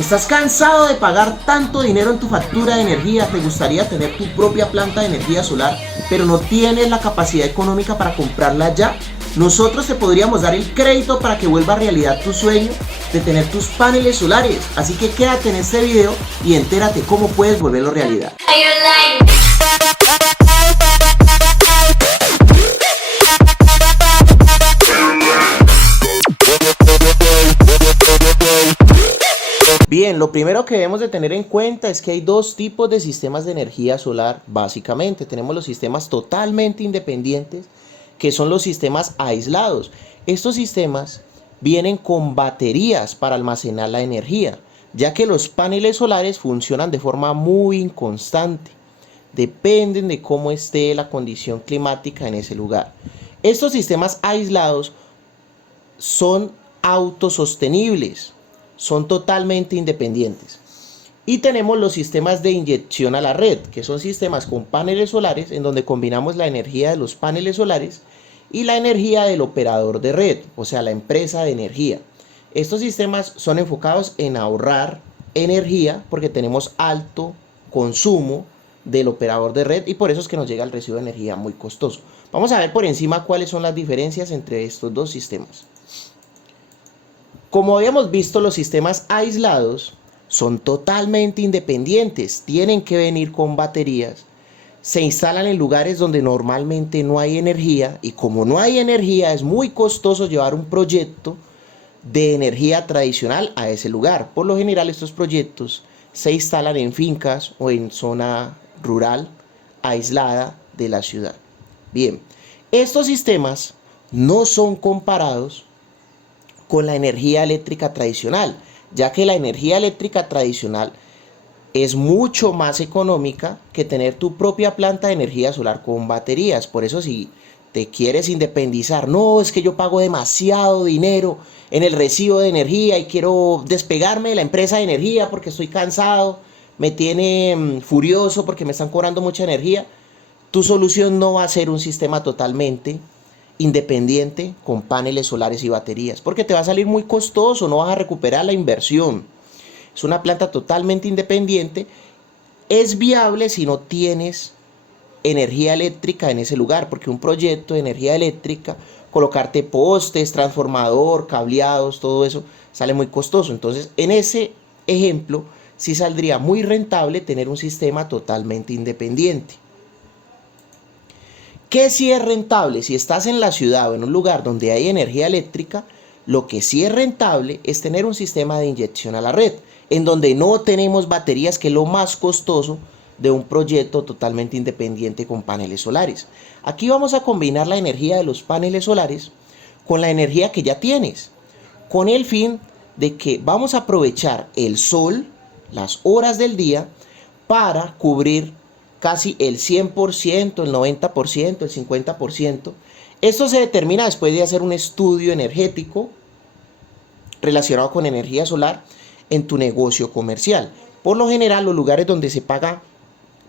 ¿Estás cansado de pagar tanto dinero en tu factura de energía? ¿Te gustaría tener tu propia planta de energía solar, pero no tienes la capacidad económica para comprarla ya? Nosotros te podríamos dar el crédito para que vuelva realidad tu sueño de tener tus paneles solares. Así que quédate en este video y entérate cómo puedes volverlo realidad. Bien, lo primero que debemos de tener en cuenta es que hay dos tipos de sistemas de energía solar, básicamente. Tenemos los sistemas totalmente independientes, que son los sistemas aislados. Estos sistemas vienen con baterías para almacenar la energía, ya que los paneles solares funcionan de forma muy inconstante. Dependen de cómo esté la condición climática en ese lugar. Estos sistemas aislados son autosostenibles. Son totalmente independientes. Y tenemos los sistemas de inyección a la red, que son sistemas con paneles solares en donde combinamos la energía de los paneles solares y la energía del operador de red, o sea, la empresa de energía. Estos sistemas son enfocados en ahorrar energía porque tenemos alto consumo del operador de red y por eso es que nos llega el recibo de energía muy costoso. Vamos a ver por encima cuáles son las diferencias entre estos dos sistemas. Como habíamos visto, los sistemas aislados son totalmente independientes, tienen que venir con baterías, se instalan en lugares donde normalmente no hay energía y como no hay energía es muy costoso llevar un proyecto de energía tradicional a ese lugar. Por lo general estos proyectos se instalan en fincas o en zona rural aislada de la ciudad. Bien, estos sistemas no son comparados con la energía eléctrica tradicional, ya que la energía eléctrica tradicional es mucho más económica que tener tu propia planta de energía solar con baterías. Por eso si te quieres independizar, no, es que yo pago demasiado dinero en el recibo de energía y quiero despegarme de la empresa de energía porque estoy cansado, me tiene furioso porque me están cobrando mucha energía, tu solución no va a ser un sistema totalmente independiente con paneles solares y baterías, porque te va a salir muy costoso, no vas a recuperar la inversión. Es una planta totalmente independiente, es viable si no tienes energía eléctrica en ese lugar, porque un proyecto de energía eléctrica, colocarte postes, transformador, cableados, todo eso sale muy costoso. Entonces, en ese ejemplo, sí saldría muy rentable tener un sistema totalmente independiente. ¿Qué sí es rentable? Si estás en la ciudad o en un lugar donde hay energía eléctrica, lo que sí es rentable es tener un sistema de inyección a la red, en donde no tenemos baterías, que es lo más costoso de un proyecto totalmente independiente con paneles solares. Aquí vamos a combinar la energía de los paneles solares con la energía que ya tienes, con el fin de que vamos a aprovechar el sol, las horas del día, para cubrir casi el 100%, el 90%, el 50%. Esto se determina después de hacer un estudio energético relacionado con energía solar en tu negocio comercial. Por lo general, los lugares donde se paga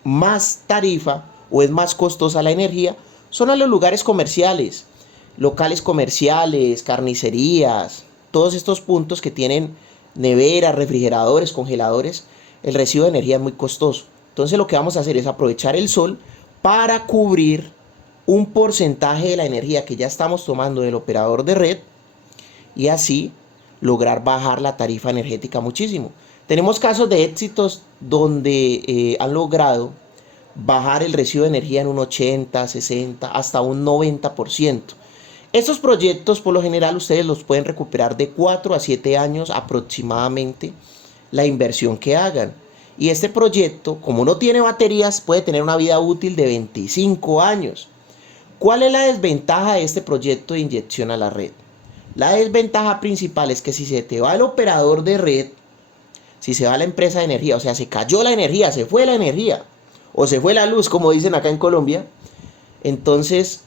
más tarifa o es más costosa la energía son a los lugares comerciales, locales comerciales, carnicerías, todos estos puntos que tienen neveras, refrigeradores, congeladores. El recibo de energía es muy costoso. Entonces lo que vamos a hacer es aprovechar el sol para cubrir un porcentaje de la energía que ya estamos tomando del operador de red y así lograr bajar la tarifa energética muchísimo. Tenemos casos de éxitos donde han logrado bajar el recibo de energía en un 80, 60, hasta un 90%. Estos proyectos por lo general ustedes los pueden recuperar de 4 a 7 años aproximadamente la inversión que hagan. Y este proyecto, como no tiene baterías, puede tener una vida útil de 25 años. ¿Cuál es la desventaja de este proyecto de inyección a la red? La desventaja principal es que si se te va el operador de red, si se va la empresa de energía, o sea, se cayó la energía, se fue la energía, o se fue la luz, como dicen acá en Colombia, entonces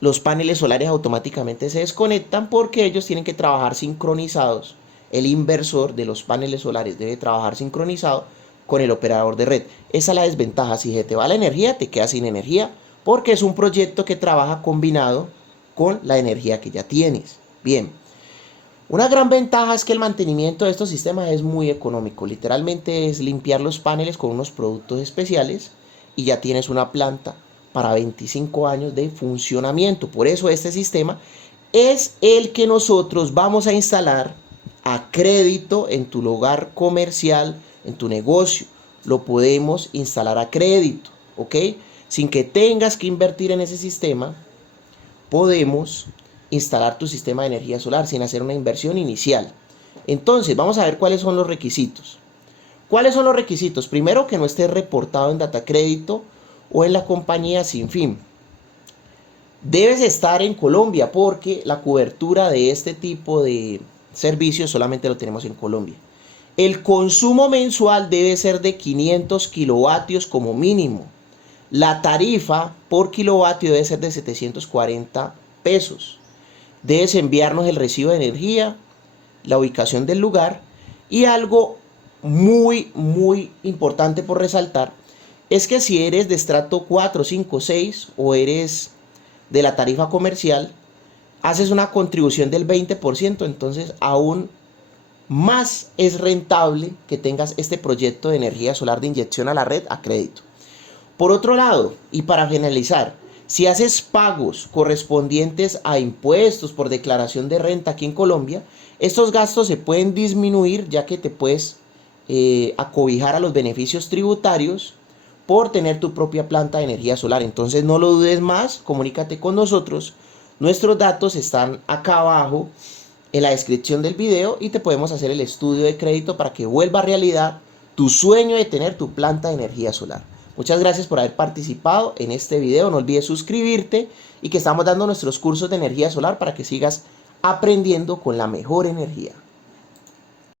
los paneles solares automáticamente se desconectan porque ellos tienen que trabajar sincronizados. El inversor de los paneles solares debe trabajar sincronizado con el operador de red. Esa es la desventaja. Si se te va la energía, te quedas sin energía porque es un proyecto que trabaja combinado con la energía que ya tienes. Bien, Una gran ventaja es que el mantenimiento de estos sistemas es muy económico. Literalmente es limpiar los paneles con unos productos especiales y ya tienes una planta para 25 años de funcionamiento. Por eso este sistema es el que nosotros vamos a instalar a crédito en tu lugar comercial, en tu negocio. Lo podemos instalar a crédito, ¿ok? Sin que tengas que invertir en ese sistema, podemos instalar tu sistema de energía solar sin hacer una inversión inicial. Entonces, vamos a ver cuáles son los requisitos. ¿Cuáles son los requisitos? Primero, que no estés reportado en Data Crédito o en la compañía Sin Fin. Debes estar en Colombia porque la cobertura de este tipo de servicios solamente lo tenemos en Colombia. El consumo mensual debe ser de 500 kilovatios como mínimo. La tarifa por kilovatio debe ser de 740 pesos. Debes enviarnos el recibo de energía, la ubicación del lugar y algo muy importante por resaltar es que si eres de estrato 4, 5, 6 o eres de la tarifa comercial, haces una contribución del 20%, entonces aún más es rentable que tengas este proyecto de energía solar de inyección a la red a crédito. Por otro lado, y para finalizar, si haces pagos correspondientes a impuestos por declaración de renta aquí en Colombia, estos gastos se pueden disminuir ya que te puedes acobijar a los beneficios tributarios por tener tu propia planta de energía solar. Entonces no lo dudes más, comunícate con nosotros. Nuestros datos están acá abajo en la descripción del video y te podemos hacer el estudio de crédito para que vuelva realidad tu sueño de tener tu planta de energía solar. Muchas gracias por haber participado en este video. No olvides suscribirte y que estamos dando nuestros cursos de energía solar para que sigas aprendiendo con la mejor energía.